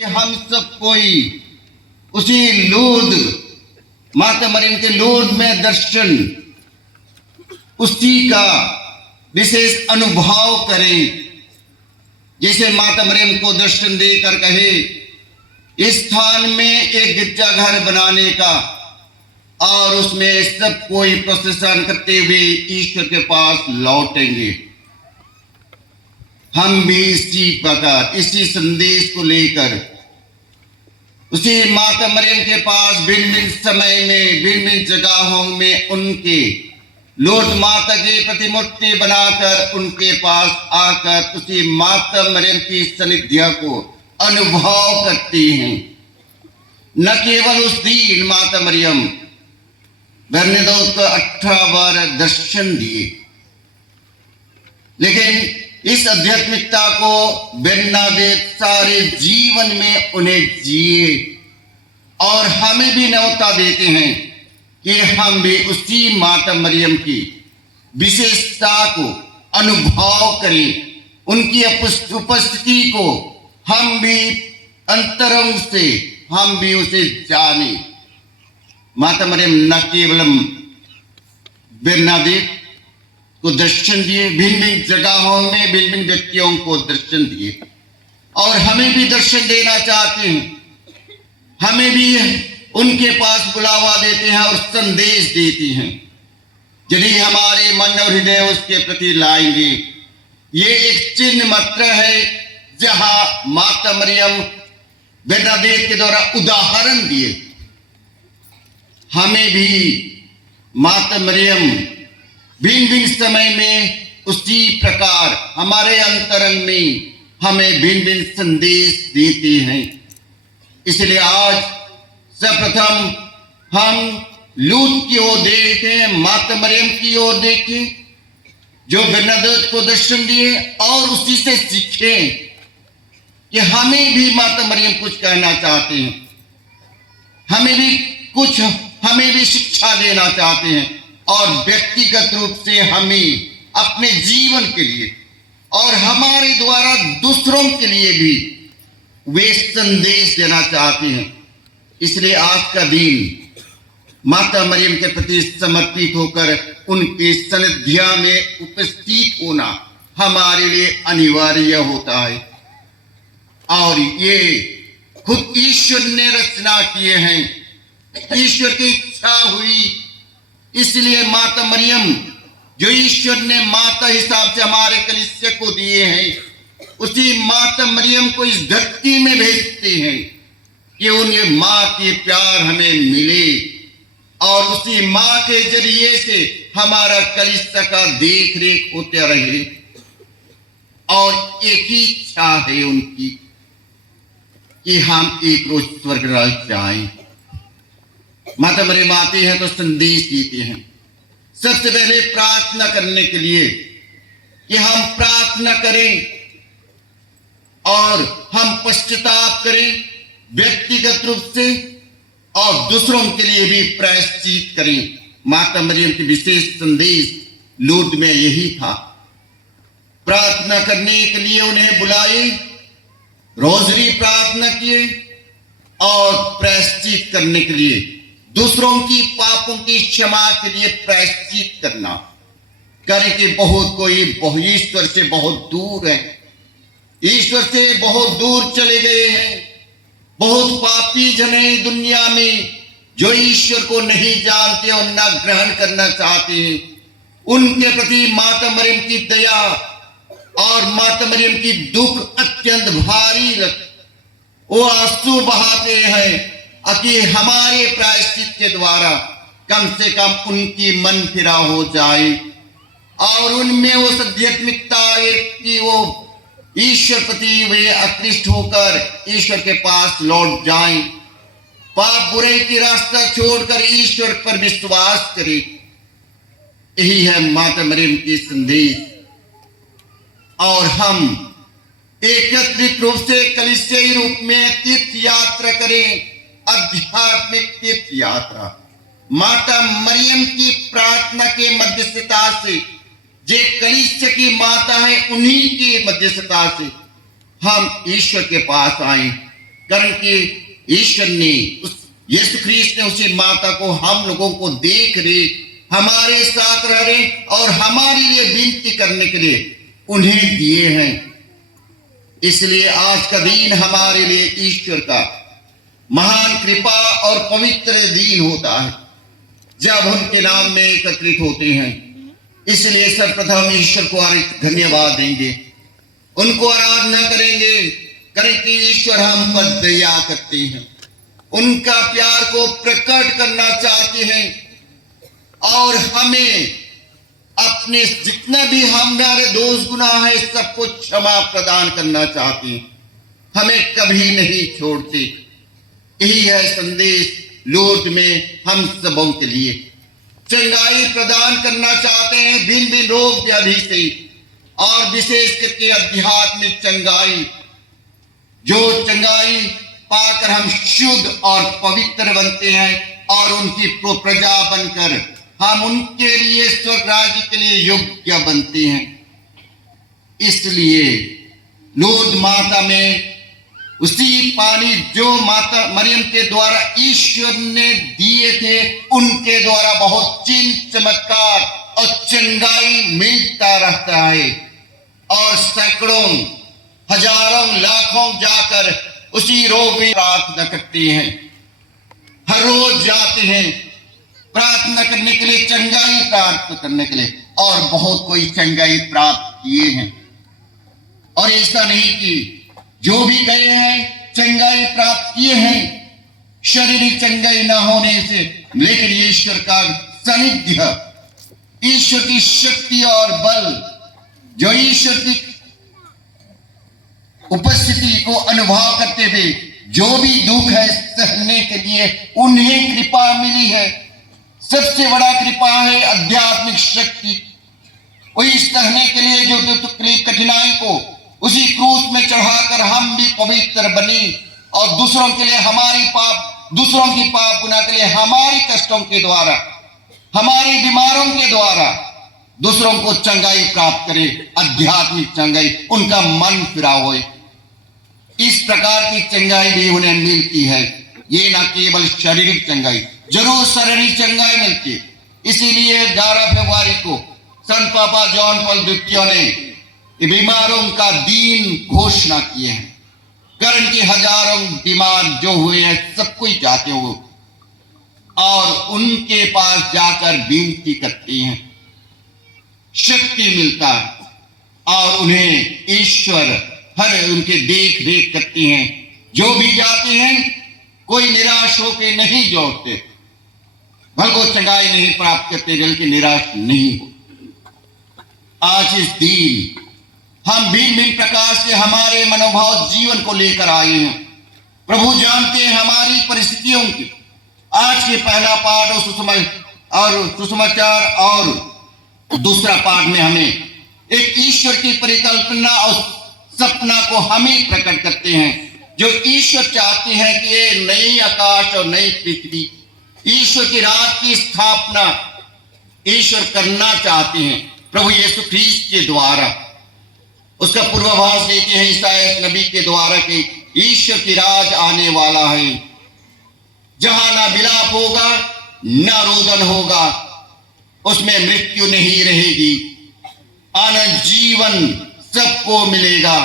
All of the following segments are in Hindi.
हम सब कोई उसी लूद माता मरियम के लूद में दर्शन उसी का विशेष अनुभव करें। जैसे माता मरियम को दर्शन देकर कहे इस स्थान में एक गिरजा घर बनाने का और उसमें सब कोई प्रोसेसन करते हुए ईश्वर के पास लौटेंगे। हम भी इसी प्रकार इसी संदेश को लेकर उसी माता मरियम के पास भिन्न भिन्न समय में भिन्न भिन्न जगहों में उनके लूर्द माता की प्रतिमूर्ति बनाकर उनके पास आकर उसी माता मरियम की सानिध्य को अनुभव करते हैं। न केवल उस दिन माता मरियम बरनदौत को 18 बार दर्शन दिए, लेकिन इस आध्यात्मिकता को बेरनादेत सारे जीवन में उन्हें जिए और हमें भी न्योता देते हैं कि हम भी उसी माता मरियम की विशेषता को अनुभव करें। उनकी उपस्थिति को हम भी अंतरंग से हम भी उसे जाने। माता मरियम न केवलम बेरनादेत को दर्शन दिए, भिन्न भिन्न जगहों में भिन्न भिन्न व्यक्तियों को दर्शन दिए और हमें भी दर्शन देना चाहते हैं। हमें भी उनके पास बुलावा देते हैं और संदेश देते हैं। यदि हमारे मन और हृदय उसके प्रति लाएंगे, ये एक चिन्ह मात्र है जहां माता मरियम बेरनादेत के द्वारा उदाहरण दिए। हमें भी माता मरियम भिन्न भिन्न समय में उसी प्रकार हमारे अंतरंग में हमें भिन्न भिन्न संदेश देते हैं। इसलिए आज सर्वप्रथम हम लूत की ओर देखें, माता मरियम की ओर देखें जो बेरनादेत को दर्शन दिए और उसी से सीखें कि हमें भी माता मरियम कुछ कहना चाहते हैं, हमें भी शिक्षा देना चाहते हैं और व्यक्तिगत रूप से हमें अपने जीवन के लिए और हमारे द्वारा दूसरों के लिए भी वे संदेश देना चाहते हैं। इसलिए आज का दिन माता मरियम के प्रति समर्पित होकर उनके सानिध्य में उपस्थित होना हमारे लिए अनिवार्य होता है। और ये खुद ईश्वर ने रचना किए हैं, ईश्वर की इच्छा हुई, इसलिए माता मरियम जो ईश्वर ने माता हिसाब से हमारे कलीसिया को दिए हैं, उसी माता मरियम को इस धरती में भेजते हैं कि उन्हें माँ के प्यार हमें मिले और उसी माँ के जरिए से हमारा कलीसिया का देख रेख होते रहे। और एक ही इच्छा है उनकी कि हम एक रोज स्वर्ग राज्य जाएं। माता मरियम आती है तो संदेश देते हैं सबसे पहले प्रार्थना करने के लिए कि हम प्रार्थना करें और हम पश्चाताप करें व्यक्तिगत रूप से और दूसरों के लिए भी प्रायश्चित करें। माता मरियम की विशेष संदेश लूर्द में यही था। प्रार्थना करने के लिए उन्हें बुलाए, रोजरी प्रार्थना किए और प्रायश्चित करने के लिए दूसरों की पापों की क्षमा के लिए प्रायश्चित करना। करे कि बहुत कोई ईश्वर से बहुत दूर है, ईश्वर से बहुत दूर चले गए हैं। बहुत पापी जन हैं दुनिया में जो ईश्वर को नहीं जानते और न ग्रहण करना चाहते हैं। उनके प्रति माता मरियम की दया और माता मरियम की दुख अत्यंत भारी वो आंसू बहाते हैं कि हमारे प्रायश्चित के द्वारा कम से कम उनकी मन फिरा हो जाए और उनमें वो आध्यात्मिकता कि वो ईश्वर प्रति वे आकृष्ट होकर ईश्वर के पास लौट जाएं, पाप बुरे की रास्ता छोड़कर ईश्वर पर विश्वास करें। यही है माता मरियम की संदेश। और हम एकत्रित रूप से कलीसियाई रूप में तीर्थ यात्रा करें, आध्यात्मिक तीर्थ यात्रा। माता मरियम की प्रार्थना के मध्यस्थता से जे कलीसिया की माता है, उन्हीं की मध्यस्थता से हम ईश्वर के पास आए कारण कि ईश्वर ने यीशु ख्रीस्त ने उसी माता को हम लोगों को देख रहे, हमारे साथ रह रहे और हमारे लिए विनती करने के लिए उन्हें दिए हैं। इसलिए आज का दिन हमारे लिए ईश्वर का महान कृपा और पवित्र दिन होता है जब उनके नाम में एकत्रित होते हैं। इसलिए सर्वप्रथम ईश्वर को धन्यवाद देंगे, उनको आराधना करेंगे, कि ईश्वर हम पर दया करते हैं, उनका प्यार को प्रकट करना चाहते हैं और हमें अपने जितना भी हमारे दोष गुनाह है सबको क्षमा प्रदान करना चाहते हैं, हमें कभी नहीं छोड़ते। यही है संदेश लूर्द में हम सबों के लिए। चंगाई प्रदान करना चाहते हैं भिन्न भिन्न रोग व्याधि से, और विशेष करके आध्यात्मिक चंगाई, जो चंगाई पाकर हम शुद्ध और पवित्र बनते हैं और उनकी प्रजा बनकर हम उनके लिए स्वर्ग राज्य के लिए योग्य बनते हैं। इसलिए लूर्द माता में उसी पानी जो माता मरियम के द्वारा ईश्वर ने दिए थे, उनके द्वारा बहुत चिन्ह चमत्कार और चंगाई मिलता रहता है, और सैकड़ों हजारों लाखों जाकर उसी रोग में प्रार्थना करते हैं। हर रोज जाते हैं प्रार्थना करने के लिए, चंगाई प्राप्त करने के लिए, और बहुत कोई चंगाई प्राप्त किए हैं। और ऐसा नहीं कि जो भी गए हैं चंगाई प्राप्त किए हैं शारीरिक चंगाई न होने से, लेकिन ईश्वर का सानिध्य, ईश्वर की शक्ति और बल, जो ईश्वर की उपस्थिति को अनुभव करते हुए जो भी दुख है सहने के लिए उन्हें कृपा मिली है। सबसे बड़ा कृपा है आध्यात्मिक शक्ति, वही सहने के लिए जो तकलीफ कठिनाई को उसी क्रूस में चढ़ाकर हम भी पवित्र बने, और दूसरों के लिए हमारी पाप, दूसरों की पाप गुनाह के लिए हमारी कष्टों के द्वारा, हमारी बीमारों के द्वारा दूसरों को चंगाई प्राप्त करे, आध्यात्मिक चंगाई, उनका मन फिरा होए। इस प्रकार की चंगाई भी उन्हें मिलती है। ये ना केवल शारीरिक चंगाई, जरूर शारीरिक चंगाई मिलती है। इसीलिए 11 फरवरी को संत पापा जॉन पॉल द्वितीय ने बीमारों का दिन घोषणा किए हैं, कारण कि हजारों बीमार जो हुए हैं सबको जाते हो और उनके पास जाकर विनती करते हैं, शक्ति मिलता है और उन्हें ईश्वर हर उनके देख रेख करते हैं। जो भी जाते हैं कोई निराश होकर नहीं जोड़ते, भगो चंगाई नहीं प्राप्त करते, बल्कि निराश नहीं हो। आज इस दिन हम भिन्न भिन्न प्रकार से हमारे मनोभाव जीवन को लेकर आए हैं। प्रभु जानते हैं हमारी परिस्थितियों की। आज के पहला पाठ और सुसमाचार और दूसरा पाठ में हमें एक ईश्वर की परिकल्पना और सपना को हमें प्रकट करते हैं, जो ईश्वर चाहते हैं कि ये नई आकाश और नई पृथ्वी, ईश्वर की राज की स्थापना ईश्वर करना चाहते हैं प्रभु यीशु ख्रीस्त के द्वारा। उसका पूर्वाभास देते हैं ईसायाह नबी के द्वारा कि ईश्वर की राज आने वाला है, जहां ना विलाप होगा ना रोदन होगा, उसमें मृत्यु नहीं रहेगी, आनंद जीवन सबको मिलेगा,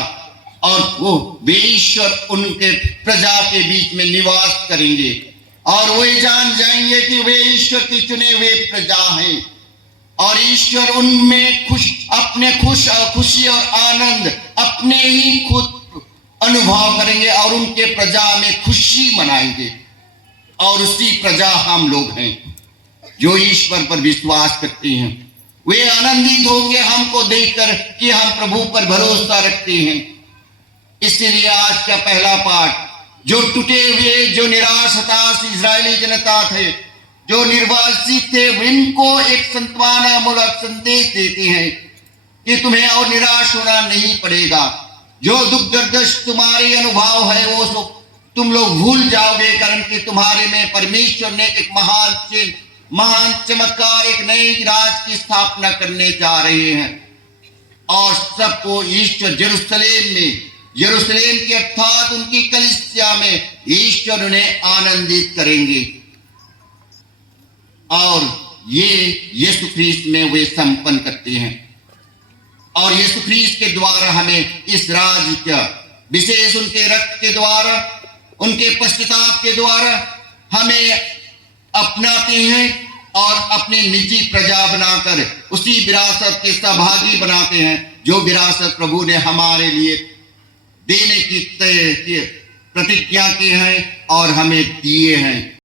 और वो वे ईश्वर उनके प्रजा के बीच में निवास करेंगे, और वे जान जाएंगे कि वे ईश्वर के चुने हुए प्रजा हैं, और ईश्वर उनमें खुशी और आनंद अपने ही खुद अनुभव करेंगे और उनके प्रजा में खुशी मनाएंगे। और उसी प्रजा हम लोग हैं जो ईश्वर पर विश्वास करते हैं। वे आनंदित होंगे हमको देखकर कि हम प्रभु पर भरोसा रखते हैं। इसीलिए आज का पहला पाठ, जो टूटे हुए, जो निराश हताश इजरायली जनता थे, जो निर्वासित थे, इनको एक सांत्वना मूलक संदेश देते हैं कि तुम्हें और निराश होना नहीं पड़ेगा। जो दुख दर्द तुम्हारे अनुभव है वो सब तुम लोग भूल जाओगे, कारण कि तुम्हारे में परमेश्वर ने एक महान चिन्ह, महान चमत्कार, एक नई राज की स्थापना करने जा रहे हैं। और सबको ईश्वर जेरूशलेम में यरूशलेम की अर्थात उनकी कलीसिया में ईश्वर उन्हें आनंदित करेंगे और ये यीशु ख्रीस्त में वे संपन्न करते हैं। और यीशु ख्रीस्त के द्वारा हमें इस राज्य का विशेष उनके रक्त के द्वारा, उनके पश्चाताप के द्वारा हमें अपनाते हैं और अपनी निजी प्रजा बनाकर उसी विरासत के सहभागी बनाते हैं जो विरासत प्रभु ने हमारे लिए देने की प्रतिज्ञा की है और हमें दिए हैं।